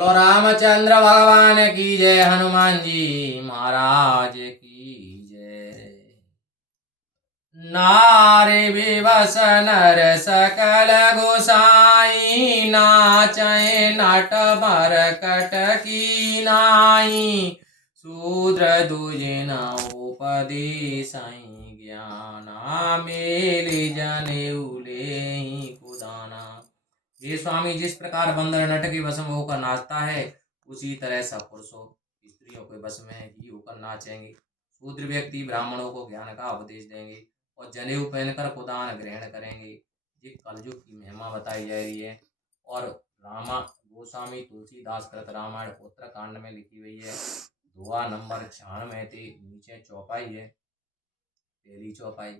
बोलो रामचंद्र भगवान की जय, हनुमान जी महाराज की जय। नारे विवश नर सकल गोसाई, नाचय नट मरकट की नाई। शूद्र दुजिन उपदेशई, ज्ञाना मेलि जनेऊ लेहि कुदाना। ये स्वामी, जिस प्रकार बंदर नट के वश में होकर नाचता है, उसी तरह सब पुरुषों स्त्रियों के वश में ही होकर नाचेंगे। शूद्र व्यक्ति ब्राह्मणों को ज्ञान का उपदेश देंगे और जनेऊ पहनकर कुदान ग्रहण करेंगे। ये कलयुग की महिमा बताई जा रही है। और रामा गोस्वामी तुलसीदास कृत रामायण उत्तरकांड में लिखी हुई है। दुआ नंबर 96 थी, नीचे चौपाई है, पहली चौपाई।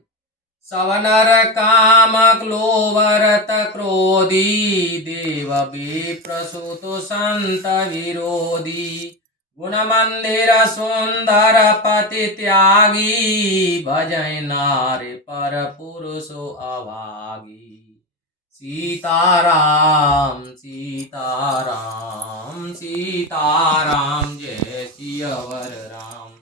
सब नर काम क्लोभ रत क्रोधी, देव विप्र सुत संत विरोधी। गुण मंदिर सुंदर पति त्यागी, भजय नारी पर पुरुषो अभागी। सीताराम सीताराम सीताराम, जय सियावर राम।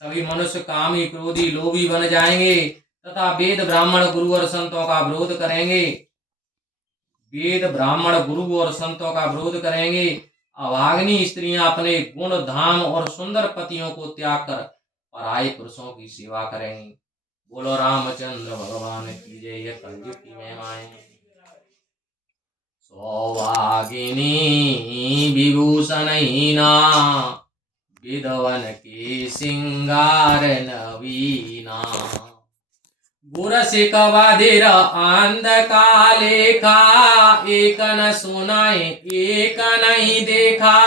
सभी मनुष्य कामी क्रोधी लोभी बन जाएंगे तथा वेद ब्राह्मण गुरु और संतों का विरोध करेंगे। वेद ब्राह्मण गुरु और संतों का विरोध करेंगे। अभागिनी स्त्रियां अपने गुण धाम और सुंदर पतियों को त्याग कर पराये पुरुषों की सेवा करेंगी। बोलो रामचंद्र भगवान की जय। यह कलयुग की महिमाएं। सौभागिनी विभूषणहीना, विधवन के सिंगार नवीना। गुरसिक बधिर अंधका लेखा, एक न सुनाए एक नहीं देखा।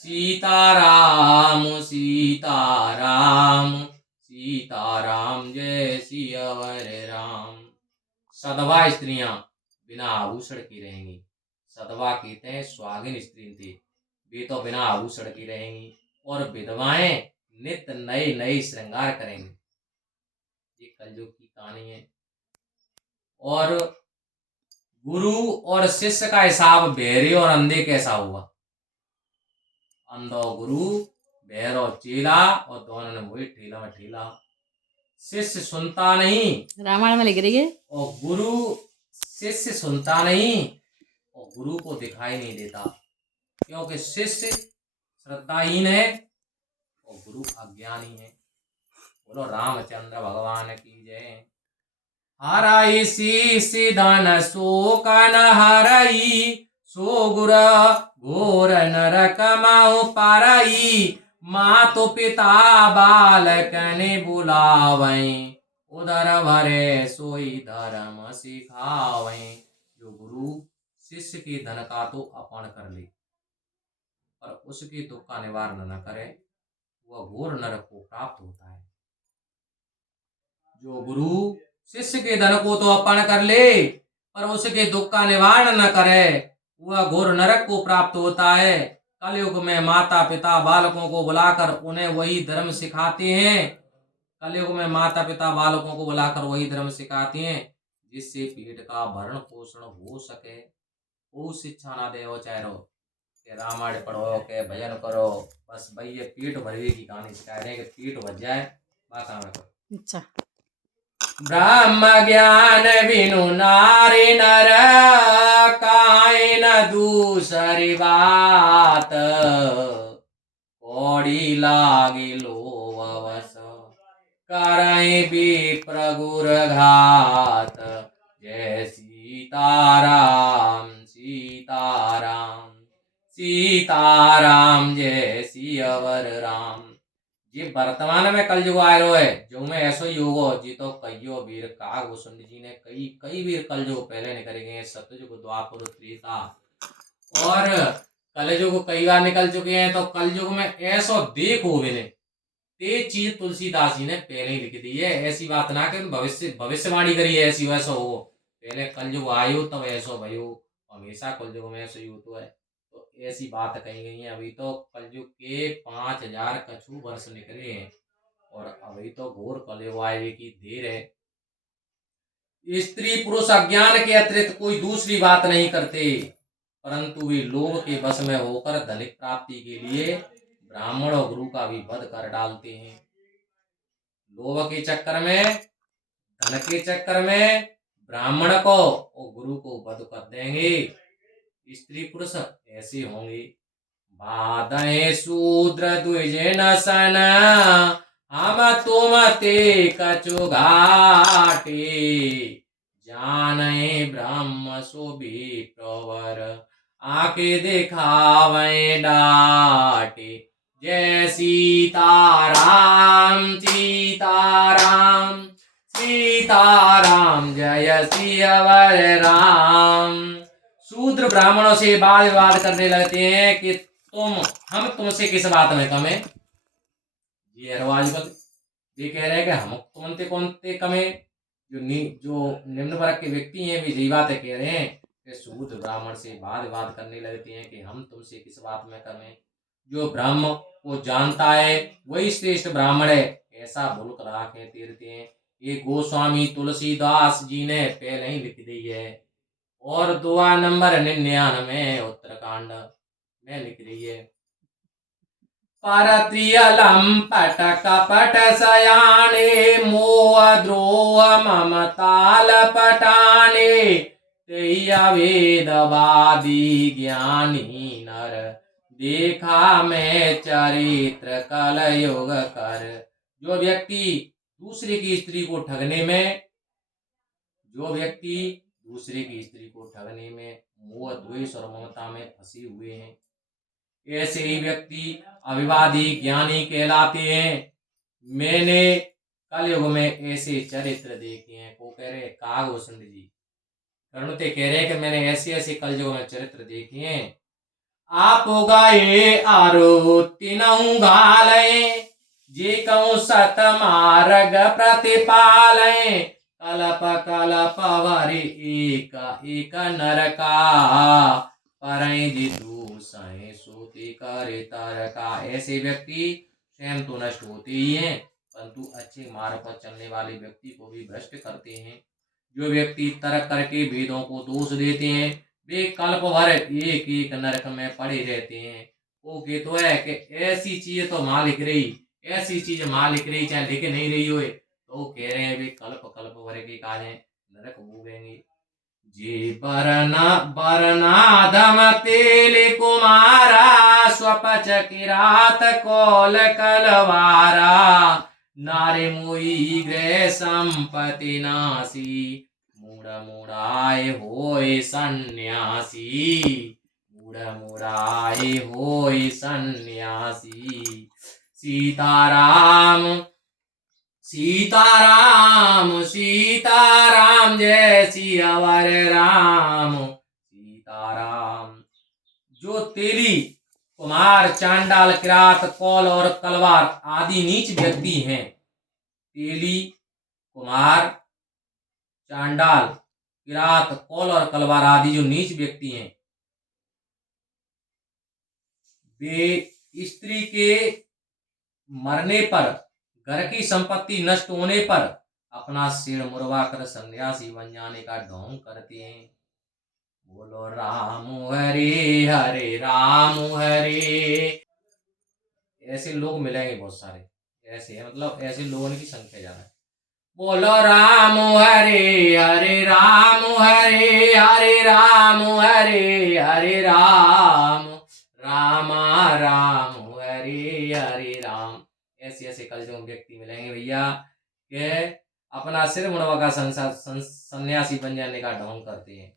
सीताराम सीताराम सीताराम, जय सियावर राम। सधवा स्त्रियां बिना आभूषण की रहेंगी। सधवा कहते हैं सुहागिन स्त्री थी, वे तो बिना आभूषण की रहेंगी। और विधवाएं नित्य नए नए श्रृंगार करेंगे। ये कलयुग की कहानी है। और गुरु और शिष्य का हिसाब बहरे और अंधे कैसा हुआ। अंधो गुरु बहरो चेला, और दोनों ने वही ठेला में ठेला। शिष्य सुनता नहीं, रामायण में लिख रही है। और गुरु शिष्य सुनता नहीं और गुरु को दिखाई नहीं देता, क्योंकि शिष्य श्रद्धाहीन है और गुरु अज्ञानी है। बोलो रामचंद्र भगवान की जय। हराई शीश धन शोक न हरई, सो गुर घोर नरक मऊ परई। मातु पिता बालक ने बुलावई, उदर भरे सोई धर्म सिखावई। जो गुरु शिष्य के धन का तो अपहरण कर ले पर उसके दुख का निवारण न करे, वह घोर नरक को प्राप्त होता है। जो गुरु शिष्य के धन को तो अपहरण कर ले पर उसके दुख का निवारण न करे, वह घोर नरक को प्राप्त होता है। कलयुग में माता पिता बालकों को बुलाकर उन्हें वही धर्म सिखाते हैं। कलयुग में माता पिता बालकों को बुलाकर वही धर्म सिखाते हैं जिससे पेट का भरण पोषण हो सके। वो शिक्षा ना दे चाहे रहो कि रामायण पढ़ो के भजन करो, बस भाई ये पेट भरने की कहानी सिखा रहे हैं कि पेट भर जाए बात में करो। अच्छा। ब्रह्म ज्ञान बिनु नारी नर, काई न दूसरी बात। कौड़ी लागे लोभवश, करई विप्र गुर घात। जय सीताराम सीताराम सीताराम, जय सियावर राम। ये वर्तमान में कलयुग आयो है, जो में ऐसो ही होगो जी तो कईयो वीर काग वसुंध जी ने कई कई वीर कलयुग पहले निकल गए। सतयुग द्वापर त्रेता और कलयुग कई बार निकल चुके हैं। तो कलयुग में ऐसो देखो बिने ते चीज तुलसीदास जी ने पहले ही लिख दी है। ऐसी बात ना कि भविष्यवाणी करी है ऐसी वैसा हो। पहले कलयुग आयो तब ऐसो भयो, हमेशा कलयुग में ऐसो ही होतो है। तो ऐसी बात कही गई है। अभी तो कलयुग के 5000 कछु वर्ष निकले हैं और अभी तो घोर कलयुग आए की देर है। स्त्री पुरुष अज्ञान के अतिरिक्त कोई दूसरी बात नहीं करते। परंतु वे लोभ के वश में होकर धन प्राप्ति के लिए ब्राह्मण और गुरु का भी वध कर डालते हैं। लोभ के चक्कर में, धन के चक्कर में ब्राह्मण को और गुरु को वध कर देंगे। स्त्री पुरुष ऐसे होंगे। बाधे शूद्र द्विज न सन, हम तुम ते कछु घाटे, जाने ब्रह्म सो भी प्रवर, आके दिखावे डाटे। जय सीताराम सीताराम सीताराम, जय सियावर राम। शूद्र ब्राह्मणों से वाद विवाद करने लगते हैं कि हम तुमसे किस बात में कम है। ये आजकल ये कह रहे हैं कि हम तुमसे कौन से कम है। जो निम्न वर्ग के व्यक्ति हैं भी यही बातें कह रहे हैं कि शूद्र ब्राह्मण से वाद विवाद करने लगते हैं कि हम तुमसे किस बात में कम है। जो ब्रह्म को जानता है वही श्रेष्ठ ब्राह्मण है, ऐसा भूल कर आंखें तीरते हैं। ये गोस्वामी तुलसीदास जी ने पहले ही लिख दी है और दुआ नंबर 99 उत्तरकांड में लिख रही है। परत्रियलम पट कपट सयाने, मोह द्रोह ममताल पटाने, तेया वेदवादी ज्ञानी नर, देखा मैं चरित्र कलयुग कर। जो व्यक्ति दूसरे की स्त्री को ठगने में, मोह द्वेष और ममता में फंसे हुए हैं, ऐसे ही व्यक्ति अविवादी ज्ञानी कहलाते हैं। मैंने कलयुग में ऐसे चरित्र देखे हैं। को कह रहे कागभूषण जी करुणते कह रहे कि मैंने ऐसे ऐसे कलयुग में चरित्र देखे हैं। आप गए आरो तीनों घाले, जे कहूँ सत मार्ग प्रतिपाले, कलप कलप वरि एक एक नरका, परई जितु सहे सोते करे तरका। ऐसे व्यक्ति स्वयं तो नष्ट होते ही हैं परंतु अच्छे मार्ग पर चलने वाले व्यक्ति को भी भ्रष्ट करते हैं। जो व्यक्ति तर्क करके वेदों को दोष देते हैं वे कल्प भर एक एक नरक में पड़े रहते हैं। वो कहते है कि ऐसी चीज तो माँ लिख रही, ऐसी चीज माँ लिख रही चाहे लिख नहीं रही हो, तो कह रहे हैं वे कल्प कल्प भर के काज है, नरक भोगेंगे। जे बरनाधम तेल कुमारा, स्वपच किरात कौल कलवारा, नारे मुई गृह संपत्ति नासी, मूढ़ मुड़ाए होय सन्यासी, मूढ़ मुड़ाए होय सन्यासी। सीताराम सीताराम सीताराम, जय सियावर राम सीताराम। जो तेली कुमार चांडाल किरात कौल और तलवार आदि नीच व्यक्ति हैं, तेली कुमार चांडाल किरात कौल और तलवार आदि जो नीच व्यक्ति हैं, वे स्त्री के मरने पर, घर की संपत्ति नष्ट होने पर अपना सिर मुड़वा कर सन्यासी बन जाने का ढोंग करते हैं। बोलो राम हरे हरे राम हरे। ऐसे लोग मिलेंगे बहुत सारे, ऐसे है मतलब ऐसे लोगों की संख्या ज्यादा है। बोलो राम हरे हरे राम हरे हरे राम हरे हरे राम राम राम हरे हरे राम। ऐसे ऐसे कल जो व्यक्ति मिलेंगे भैया के अपना सिर मुड़वा का सन्यासी बन जाने का ढोंग करते हैं।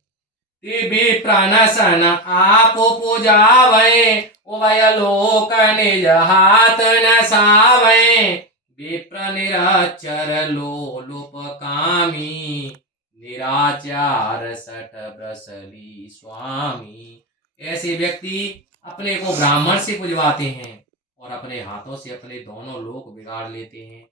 भी प्राणसन आप पूजावे, उभय लोक निज हाथ न सावे, विप्र निराचर लोलुप कामी, निराचार सठ ब्रसली स्वामी। ऐसे व्यक्ति अपने को ब्राह्मण से पुजवाते हैं और अपने हाथों से अपने दोनों लोक बिगाड़ लेते हैं।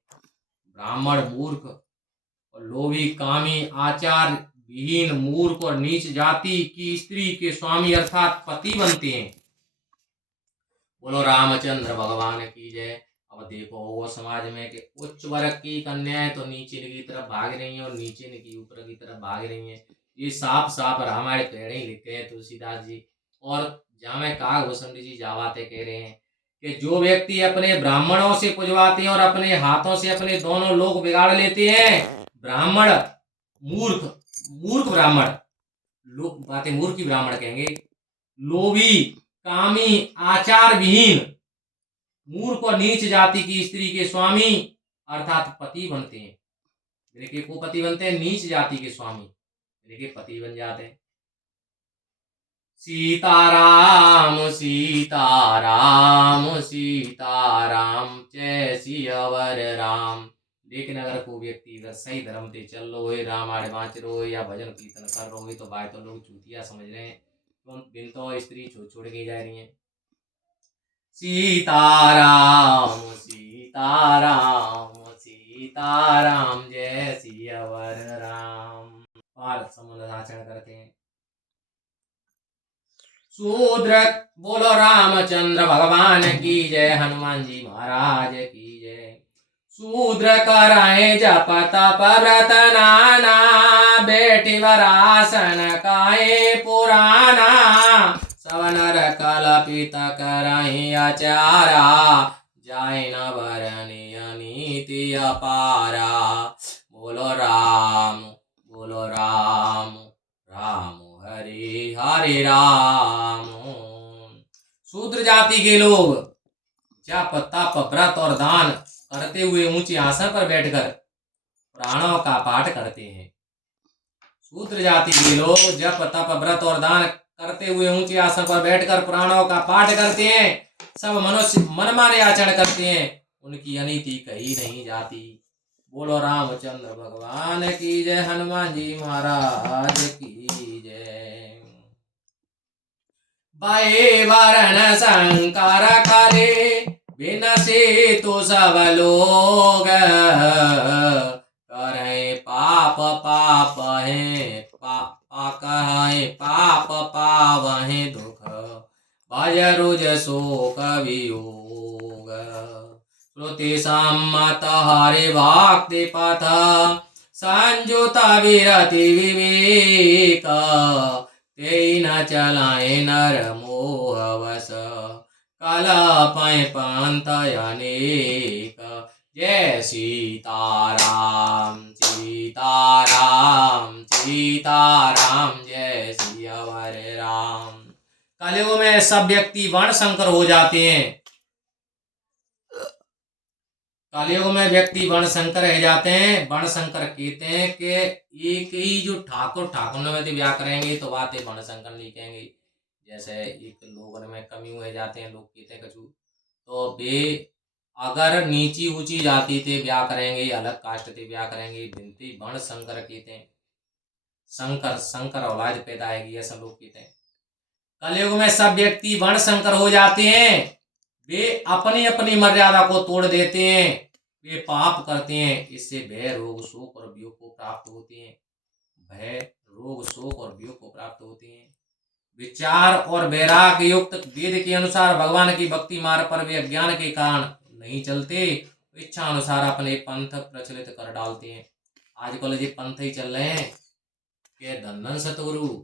ब्राह्मण मूर्ख और लोभी कामी आचार विहीन मूर्ख और नीच जाति की स्त्री के स्वामी अर्थात पति बनते हैं। बोलो रामचंद्र भगवान की जय। अब देखो वो समाज में कि उच्च वर्ग की कन्याएं तो नीचे की तरफ भाग रही हैं और नीचे की ऊपर की तरफ भाग रही हैं। ये साफ साफ रामायण पहले ही लिखते हैं तुलसीदास जी और जामे कागभूषण जी जावाते कह रहे हैं कि जो व्यक्ति अपने ब्राह्मणों से पुजवाते हैं और अपने हाथों से अपने दोनों लोग बिगाड़ लेते हैं, ब्राह्मण मूर्ख, मूर्ख ब्राह्मण, लोग बातें मूर्खी ब्राह्मण कहेंगे, लोभी, कामी, आचार विहीन, मूर्ख और नीच जाति की स्त्री के स्वामी अर्थात पति बनते हैं। देखिए को पति बनते हैं, नीच जाति के स्वामी देखिए पति बन जाते हैं। सीताराम सीताराम सीताराम जय सियावर राम। लेकिन अगर कोई व्यक्ति अगर सही धर्म पे चल लो है, रामायण वाच रो है या भजन कीर्तन कर रो है, तो भाई तो लोग चूतिया समझ रहे हैं, तो बिन तो स्त्री छोड़ के जा रही है। सीताराम सीताराम सीताराम जय सियावर राम। पार्थ संबंध आचरण करते हैं। शूद्र बोलो रामचंद्र भगवान की जय, हनुमान जी महाराज की जय। शूद्र कराए जप तप व्रत नाना, बेटी वरासन काए पुराना, सवनर कलपित कराई आचारा, जाय न बरनीय नीति अपारा। बोलो राम राम हरे हरे राम। शूद्र जाति के लोग जप तप व्रत और दान करते हुए ऊंचे आसन पर बैठकर पुराणों का पाठ करते हैं। शूद्र जाति के लोग जप तप व्रत और दान करते हुए ऊंचे आसन पर बैठकर पुराणों का पाठ करते हैं, सब मनुष्य मनमाने आचरण करते हैं, उनकी अनीति कही नहीं जाती। बोलो रामचंद्र भगवान की जय, हनुमान जी महाराज की जय। भय वरण शंकर करे, बिनसे तो सब लोग, करे पाप पाप है कहे पाप पावहे दुख, भज रुज शोक वियोग। श्रुति सम्मत हरि भक्ति पथ, संजुत विरति विवेक, तेई न चलाए नर मोह वश, कलपय पंथ अनेक। जय सीताराम सीताराम सीताराम जय सियावर राम। कलयुग में सब व्यक्ति वर्ण संकर हो जाते हैं, कलयुग में व्यक्ति वर्ण संकर रह जाते हैं। वर्ण संकर कहते हैं कि एक ही जो ठाकुर में ब्याह करेंगे तो बातें वर्ण संकर नहीं कहेंगे। जैसे एक लोगों में कमी हुए जाते हैं, लोग कहते हैं कछु, तो वे अगर नीची ऊंची जाति से ब्याह करेंगे, अलग कास्ट से ब्याह करेंगे, बिनती वर्ण संकर कहते हैं। संकर औलाद पैदा आएगी ऐसा लोग कहते हैं। कलयुग में सब व्यक्ति वर्ण संकर हो जाते हैं, वे अपनी अपनी मर्यादा को तोड़ देते हैं, वे पाप करते हैं, इससे भय रोग शोक और वियोग को प्राप्त होते हैं। भय रोग शोक और वियोग को प्राप्त होते हैं। विचार और वैराग्य युक्त वेद के अनुसार भगवान की भक्ति मार्ग पर वे अज्ञान के कारण नहीं चलते, इच्छा अनुसार अपने पंथ प्रचलित कर डालते हैं। आजकल ये पंथ ही चल रहे हैं कि धन सतगुरु,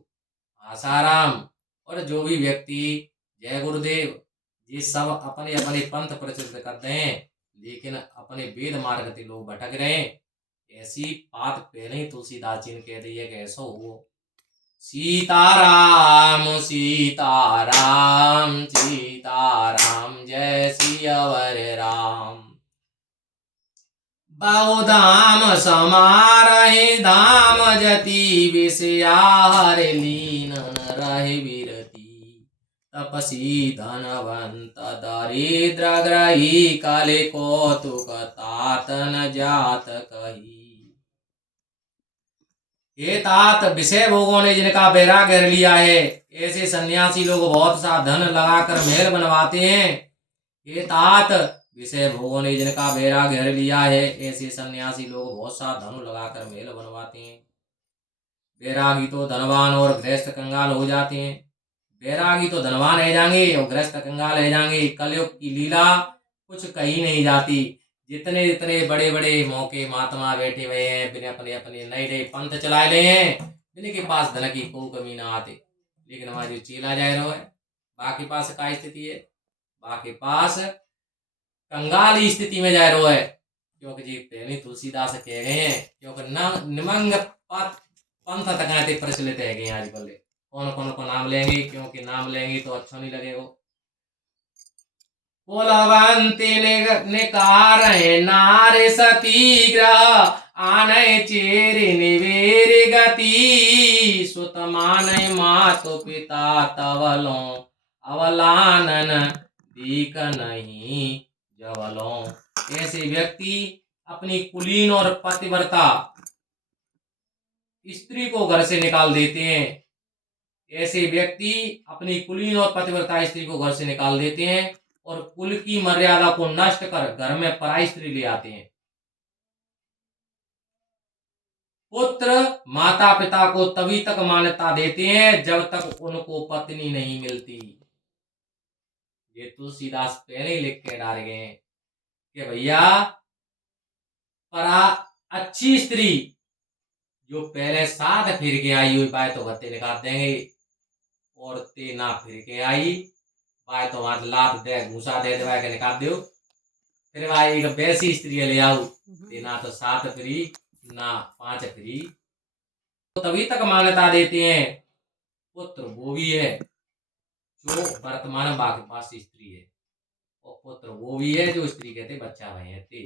आसाराम और जो भी व्यक्ति जय गुरुदेव, ये सब अपने अपने पंथ प्रचलित करते हैं, लेकिन अपने वेद मार्ग से लोग भटक रहे हैं। ऐसी बात पहले ही तुलसीदास जी ने कह दी है कि ऐसा हो। सीताराम सीताराम सीताराम जय सियावर राम। बहुधाम समारहि धाम जति, विषया हरि लीन रहि विरति, तपसी धनवंत दरिद्र ग्रही, काले कौतुक तात न जात कही। ये तात विषय भोगों ने जिनका वैराग्य कर लिया है, ऐसे सन्यासी लोग बहुत सा धन लगाकर महल बनवाते हैं। ये तात विषय भोगों ने जिनका वैराग्य कर लिया है, ऐसे सन्यासी लोग बहुत सा धन लगाकर महल बनवाते हैं। वैरागी तो धनवान और गृहस्थ कंगाल हो जाते हैं। वैरागी तो धनवान रह जाएंगे और गृहस्थ कंगाल रह जाएंगे। कलयुग की लीला कुछ कही नहीं जाती। जितने जितने बड़े बड़े मौके महात्मा बैठे हुए हैं, बिना अपने अपने नए नए पंथ चलाए रहे हैं, जिनके पास धन की कोई कमी ना आते, लेकिन हमारा जो चेला जा रहा है बाकी पास का स्थिति है, बाकी पास कंगाल स्थिति में जा रहा है, क्योंकि जी पहले तुलसीदास कह गए हैं, क्योंकि निमंग पंथ तक प्रचलित है गए आजकल। कौन कौन को नाम लेंगे, क्योंकि नाम लेंगे तो अच्छा नहीं लगेगा। कुलवंती निकार नारे सती ग्रह आने चेरी निवेरी गति सुत माने मातु पिता तवलों अवलानन दीक नहीं जवलों। ऐसे व्यक्ति अपनी कुलीन और पतिव्रता स्त्री को घर से निकाल देते हैं। ऐसे व्यक्ति अपनी कुलीन और पतिव्रता स्त्री को घर से निकाल देते हैं और कुल की मर्यादा को नष्ट कर घर में पराई स्त्री ले आते हैं। पुत्र माता पिता को तभी तक मान्यता देते हैं जब तक उनको पत्नी नहीं मिलती। ये तुलसीदास पहले ही लिख के डाल गए कि भैया परा अच्छी स्त्री जो पहले साथ फिर के आई हुई बाय तो भत्ते निकाल देंगे, और ते ना फिर के आई बाय तो वहां लात दे घूसा दे दे के निकाल दो, फिर भाई एक वैसी स्त्री ले आओ ते ना तो 7 फ्री ना 5 फ्री। तो तभी तक मान्यता देते हैं। पुत्र वो भी है जो वर्तमान में बाकी पास स्त्री है, और पुत्र वो भी है जो स्त्री कहते बच्चा भाई है ते,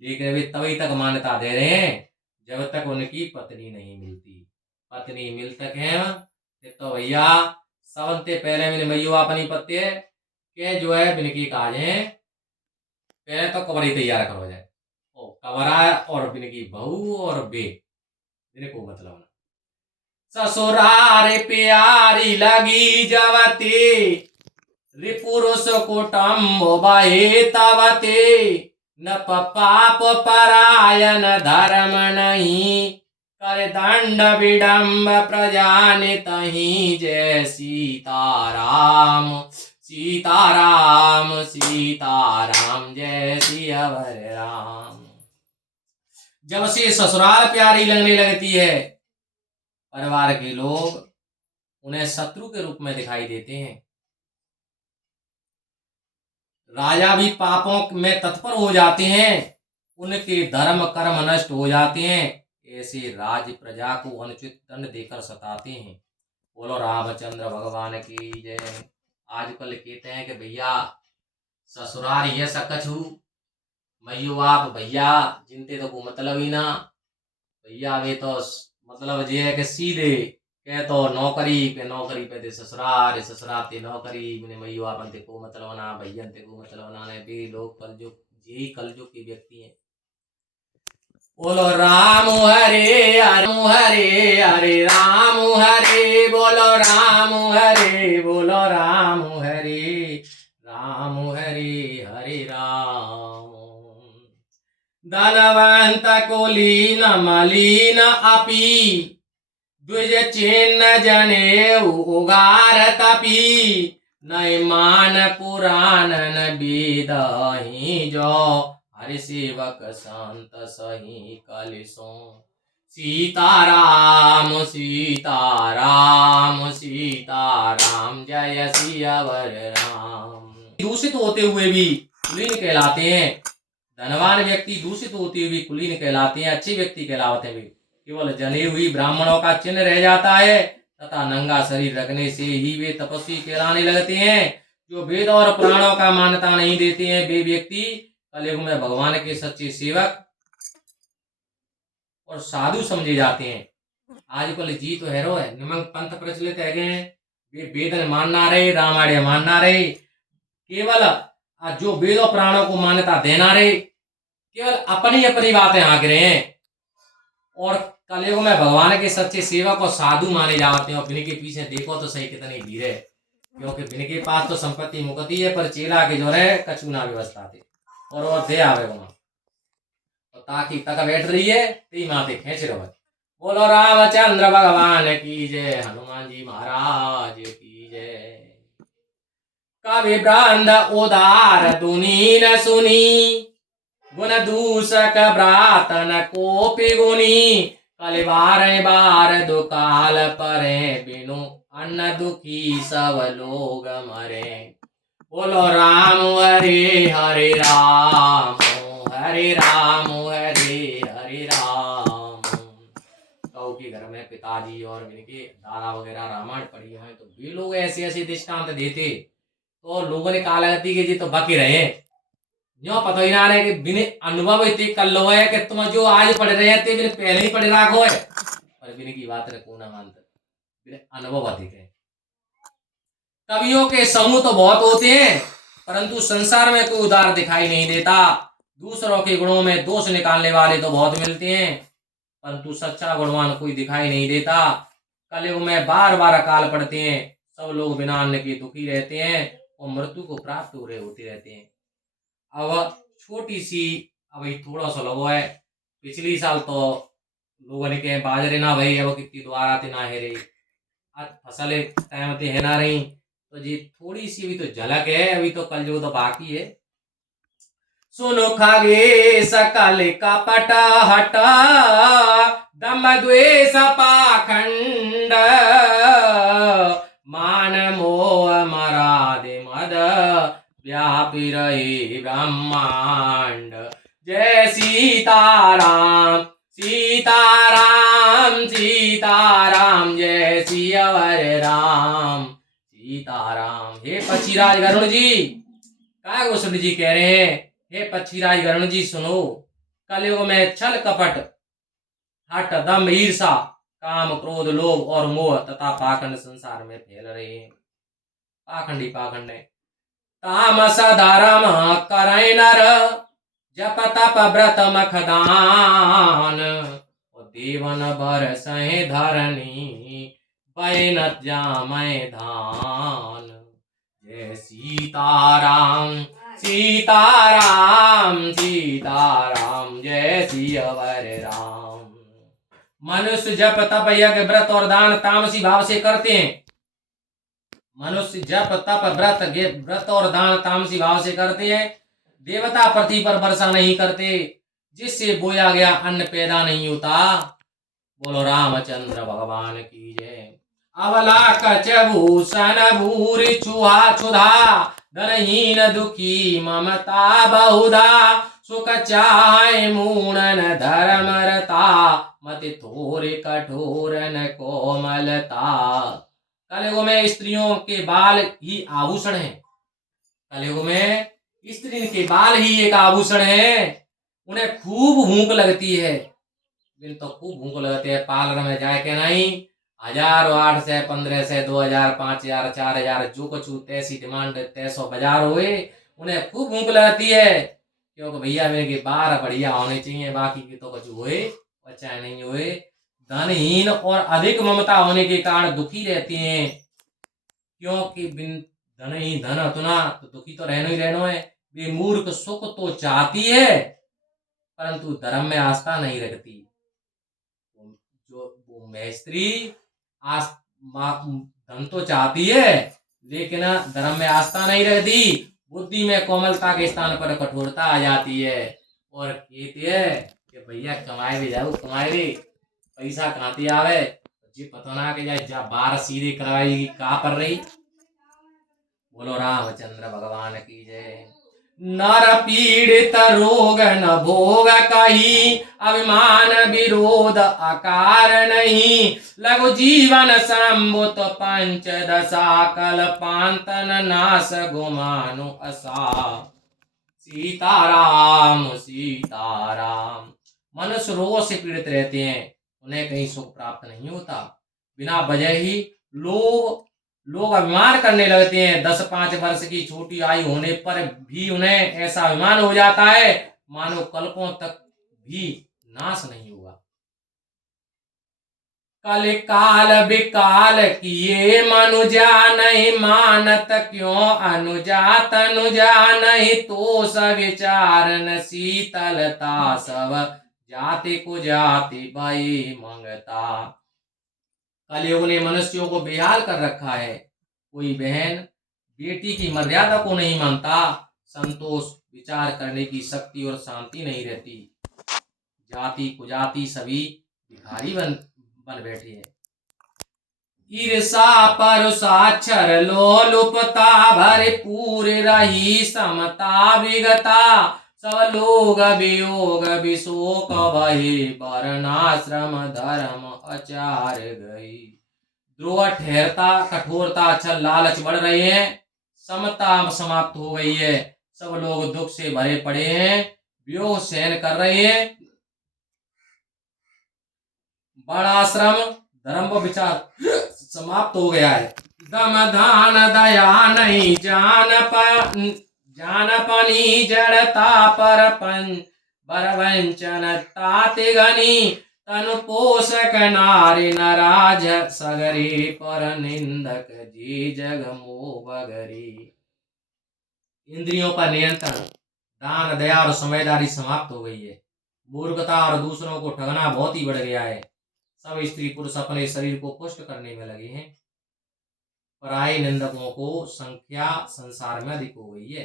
लेकिन वे तभी तक मान्यता दे रहे हैं जब तक उनकी पत्नी नहीं मिलती। पत्नी मिल तक है तो भैया सबसे पहले मैंने मैयो अपनी पत्ते के जो है बिनकी काज है, पहले तो कबरी तैयार करो जाए, और कबरा और बिनकी बहू और बे को मतलब ससुरार प्यारी लगी जवते रिपुरुष कुटुम्ब बहे तवते न पाप परायण धर्म नहीं कर दंड विडम्ब प्रजानित ही जय सीताराम सीताराम सीताराम जय सियावर राम। जब से ससुराल प्यारी लगने लगती है परिवार के लोग उन्हें शत्रु के रूप में दिखाई देते हैं। राजा भी पापों में तत्पर हो जाते हैं, उनके धर्म कर्म नष्ट हो जाते हैं, ऐसे राज प्रजा को अनुचित दंड देकर सताते हैं। बोलो रामचंद्र भगवान की जय। आजकल कहते हैं कि भैया ससुराल ये सकछू मैयो आप भैया जिनते तो को मतलब ही ना भैया, वे तो मतलब ये है कि सीधे कह तो नौकरी पे दे ससुराल ते नौकरी मैंने मैयो आपन ते को मतलब ना भैया ते को मतलब ना ने भी लोग कलयुग के व्यक्ति हैं। बोलो राम हरे हरे हरे राम हरे बोलो राम हरे बोलो राम हरे हरे राम। धनवंत कुलीन मलिन अपी द्विज चिन्ह जने उगार तपी नैमान पुराण न विदहि जो हरि सेवक संत सही कलिसो सीताराम सीताराम सीताराम जय सियावर राम। दूषित होते हुए भी कुलीन कहलाते हैं। धनवान व्यक्ति दूषित होते हुए कुलीन कहलाते हैं, अच्छे व्यक्ति कहलाते हैं। केवल जने हुई ब्राह्मणों का चिन्ह रह जाता है तथा नंगा शरीर रखने से ही वे तपस्वी कहलाने लगते हैं। जो वेद और पुराणों का मान्यता नहीं देते हैं वे व्यक्ति कलयुग में भगवान के सच्चे सेवक और साधु समझे जाते हैं। आजकल जी तो हैरो है निमंग पंथ प्रचलित है गए, वे वेद मानना रहे रामायण मानना रहे, केवल जो वेद और पुराणों को मान्यता देना रहे, केवल अपनी अपनी बातें हाँक रहे हैं और कलयुग में भगवान के सच्चे सेवक और साधु माने जाते हैं। और बिन के पीछे देखो तो सही कितनी भीड़ है, क्योंकि बिन के पास तो संपत्ति मुक्ति है पर चेला के जो है कचूना व्यवस्था थे और वो दे आवे वहां तो ताकि तक बैठ रही है ती माते खेच रहे। बोलो रामचंद्र भगवान की जय, हनुमान जी महाराज की जय। कवि ब्रंद उदार दुनी न सुनी गुण दूषक ब्रातन कोपि गुनी कल बार दुकाल परे बिनु अन्न दुखी सब लोग मरे। बोलो राम हरे हरे राम, हरे राम हरे हरे राम। कहो के घर में पिताजी और इनके दादा वगैरह रामायण पढ़ी है तो वे लोग ऐसे ऐसे दृष्टांत देते तो लोगों ने कहा लगती कि जी तो बाकी रहे जो पता ही ना रहे कि बिना अनुभव इतने कर लो है कि तुम जो आज पढ़ रहे थे बिना पहले ही पढ़ राखो है, पर बिना की बात को ना मानते, बिना अनुभव अधिक है। कवियों के समूह तो बहुत होते हैं परंतु संसार में कोई उदार दिखाई नहीं देता। दूसरों के गुणों में दोष निकालने वाले तो बहुत मिलते हैं परंतु सच्चा गुणवान कोई दिखाई नहीं देता। कलयुग में बार बार अकाल पड़ते हैं, सब लोग बिना अन्न के दुखी रहते हैं और मृत्यु को प्राप्त हो रहे होते रहते हैं। अब छोटी सी अब थोड़ा सा लगो है, पिछली साल तो लोगों ने कहे बाजरे ना भाई अब कितनी द्वार आते ना है रही, आज फसल टाइम है ना रही, तो जी थोड़ी सी भी तो झलक है, अभी तो कल जो तो बाकी है। सुनो खागे सकल कपट हटा दम द्वेष पाखंड मान मोह मरादे मद व्यापी रहे ब्रह्मांड। जय सीताराम सीताराम सीताराम, जय सियावर राम सीताराम। हे पक्षीराज गरुण जी, काय गोस्वामी जी कह रहे हैं, हे पक्षीराज गरुण जी सुनो, कलयुग में छल कपट हठ दम्भ ईर्षा काम क्रोध लोभ और मोह तथा पाखंड संसार में फैल रहे हैं। पाखंडी पाखंड है। तामस धर्म करे नर जप तप व्रत मखदान, और देवन भर सहे धरनी बैन जामय धान। जय सीताराम सीताराम सीताराम, जय सियावर राम। मनुष्य जप तप यज्ञ व्रत और दान तामसी भाव से करते हैं। मनुष्य जप तप व्रत और दान तामसी भाव से करते हैं। देवता पृथ्वी पर वर्षा नहीं करते, जिससे बोया गया अन्न पैदा नहीं होता। बोलो रामचंद्र भगवान की जय। अवला कच भूषण भूरि छुहा क्षुधा धनहीन दुखी ममता बहुधा सुख चाहे मूणन धर्मरता मति थोर कठोर न कोमलता। कलयुग में स्त्रियों के बाल ही आभूषण है। कलयुग में स्त्री के बाल ही एक आभूषण है। उन्हें खूब भूख लगती है, दिन तो खूब भूख लगती है। पार्लर में जाए के नहीं 1000 800 1500 2000 5000 4000 जो कुछ तैसी डिमांड तैसो बाजार हुए, उन्हें खूब भूख लगती है क्योंकि भैया मेरे के बार बढ़िया होने चाहिए, बाकी के तो कुछ हुए और चाहे नहीं हुए। धनहीन और अधिक ममता होने के कारण दुखी रहती हैं, क्योंकि बिन धन ही धन अतुना तो दुखी तो रहनो ही रहनो है। वे मूर्ख सुख तो चाहती है परंतु धर्म में आस्था नहीं रखती। जो वो स्त्री धन तो चाहती है लेकिन धर्म में आस्था नहीं रहती। बुद्धि में कोमलता के स्थान पर कठोरता आ जाती है और कहती है कि भैया कमाए भी जाओ, कमाए भी पैसा कहाती आवे जी पता ना कि जा बार सीधे करवाई कहा पर रही। बोलो रामचंद्र भगवान की जय। नर पीड़ित रोग न भोग कही अभिमान विरोध आकार नहीं लघु जीवन संबुत पंच दशा कल पांतन नाश गुमानु असा। सीताराम सीताराम। मनुष्य रोगों से पीड़ित रहते हैं, उन्हें कहीं सुख प्राप्त नहीं होता। बिना वजह ही लोग अभिमान करने लगते हैं। 10-5 वर्ष की छोटी आयु होने पर भी उन्हें ऐसा अभिमान हो जाता है मानो कल्पों तक भी नाश नहीं होगा। कल काल विकाल किए मनुजा नहीं मानत क्यों अनुजा तनुजा नहीं तो सविचारन शीतलता सब जाति को जाति भाई मंगता। कलयुग ने मनुष्यों को बेहाल कर रखा है। कोई बहन बेटी की मर्यादा को नहीं मानता, संतोष विचार करने की शक्ति और शांति नहीं रहती। जाति कुजाति सभी भिखारी बन बैठे हैं। ईर्षा परुषा छर लोलुपता भरपूर रही समता विगता सब लोग वियोग विशोक भये वर्णाश्रम धर्म आचार गई। द्रोह ठहरता कठोरता छल लालच बढ़ रहे हैं, समता समाप्त हो गई है, सब लोग दुख से भरे पड़े हैं, वियोग सहन कर रहे हैं, वर्णाश्रम धर्म व विचार समाप्त हो गया है। दम धान दया नहीं जानपनी जड़ता परपन बरवंचन ताति गनी तनु पोषक नारी नराज सगरी पर निंदक जी जग मोह बगरी। इंद्रियों पर नियंत्रण, दान दया और समझदारी समाप्त हो गई है। मूर्खता और दूसरों को ठगना बहुत ही बढ़ गया है। सब स्त्री पुरुष अपने शरीर को पुष्ट करने में लगे हैं। पराये निंदकों को संख्या संसार में अधिक हो गई है।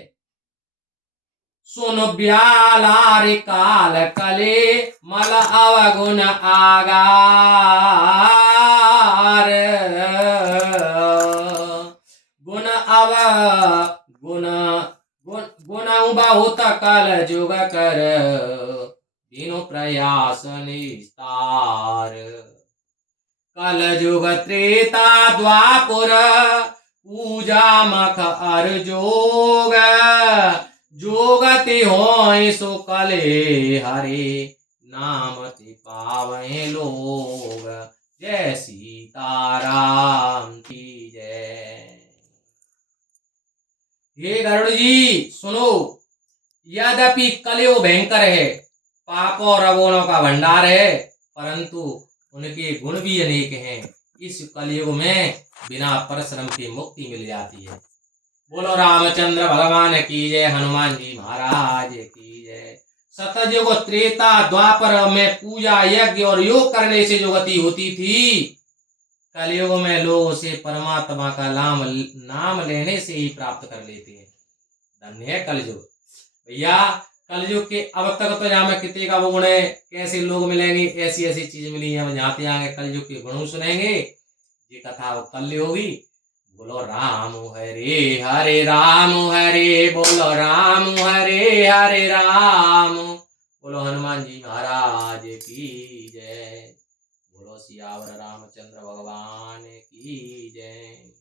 सुन ब्यालारि काल कले मल अवगुण आगार गुण अव गुण गुण बहुत कल जुग कर दीनो प्रयास निस्तार। कल जुग त्रेता द्वापुर पूजा मख अर जोग जोगति होय सो कले हरे नाम ते पावे लोग। जय सीताराम की जय। हे गरुड़ जी सुनो, यद्यपि कलयुग भयंकर है, पाप और अवगुणों का भंडार है, परंतु उनके गुण भी अनेक हैं। इस कलयुग में बिना परिश्रम के मुक्ति मिल जाती है। बोलो रामचंद्र भगवान की जय, हनुमान जी महाराज की जय। सतयुग त्रेता द्वापर में पूजा यज्ञ और योग करने से जो गति होती थी, कलयुग में लोग उसे परमात्मा का नाम लेने से ही प्राप्त कर लेते हैं। धन्य है कलयुग भैया। कलयुग के अब तक तो यहाँ में कितने का वो गुण है, कैसे लोग मिलेंगे, ऐसी ऐसी चीज मिली, हम जाते आगे कलयुग के गुण सुनेंगे। ये कथा वो कल होगी। बोलो राम हरे हरे राम हरे, बोलो राम हरे हरे राम, बोलो हनुमान जी महाराज की जय, बोलो सियावर रामचंद्र भगवान की जय।